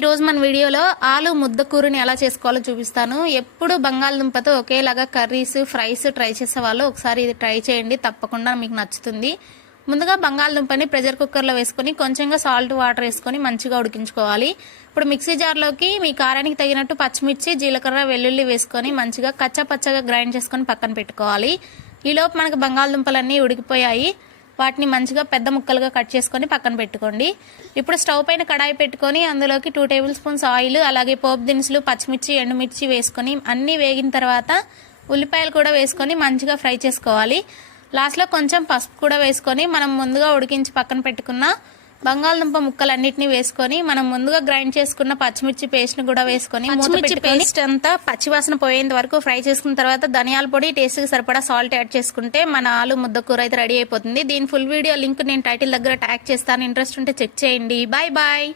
ఈరోజు మన వీడియోలో ఆలు ముద్ద కూరని ఎలా చేసుకోవాలో చూపిస్తాను. ఎప్పుడు బంగాళదుంపతో ఒకేలాగా కర్రీస్ ఫ్రైస్ ట్రై చేసే వాళ్ళు ఒకసారి ఇది ట్రై చేయండి. తప్పకుండా మీకు నచ్చుతుంది. ముందుగా బంగాళదుంపని ప్రెషర్ కుక్కర్లో వేసుకొని కొంచెంగా సాల్ట్ వాటర్ వేసుకొని మంచిగా ఉడికించుకోవాలి. ఇప్పుడు మిక్సీ జార్లోకి మీ కారానికి తగినట్టు పచ్చిమిర్చి జీలకర్ర వెల్లుల్లి వేసుకొని మంచిగా కచ్చా పచ్చగా గ్రైండ్ చేసుకొని పక్కన పెట్టుకోవాలి. ఈలోపు మనకు బంగాళదుంపలన్నీ ఉడికిపోయాయి. వాటిని మంచిగా పెద్ద ముక్కలుగా కట్ చేసుకొని పక్కన పెట్టుకోండి. ఇప్పుడు స్టవ్ పైన కడాయి పెట్టుకొని అందులోకి టూ టేబుల్ స్పూన్స్ ఆయిల్ అలాగే పోపు దినుసులు పచ్చిమిర్చి ఎండుమిర్చి వేసుకొని అన్నీ వేగిన తర్వాత ఉల్లిపాయలు కూడా వేసుకొని మంచిగా ఫ్రై చేసుకోవాలి. లాస్ట్లో కొంచెం పసుపు కూడా వేసుకొని మనం ముందుగా ఉడికించి పక్కన పెట్టుకున్న బంగాళదుంప ముక్కలన్నిటిని వేసుకొని మనం ముందుగా గ్రైండ్ చేసుకున్న పచ్చిమిర్చి పేస్ట్ని కూడా వేసుకొని పచ్చిమిర్చి పేస్ట్ అంతా పచ్చివాసన పోయేంత వరకు ఫ్రై చేసుకున్న తర్వాత ధనియాల పొడి టేస్ట్కి సరిపడా సాల్ట్ యాడ్ చేసుకుంటే మన ఆలు ముద్ద కూర అయితే రెడీ అయిపోతుంది. దీని ఫుల్ వీడియో లింక్ నేను టైటిల్ దగ్గర ట్యాగ్ చేస్తాను. ఇంట్రెస్ట్ ఉంటే చెక్ చేయండి. Bye bye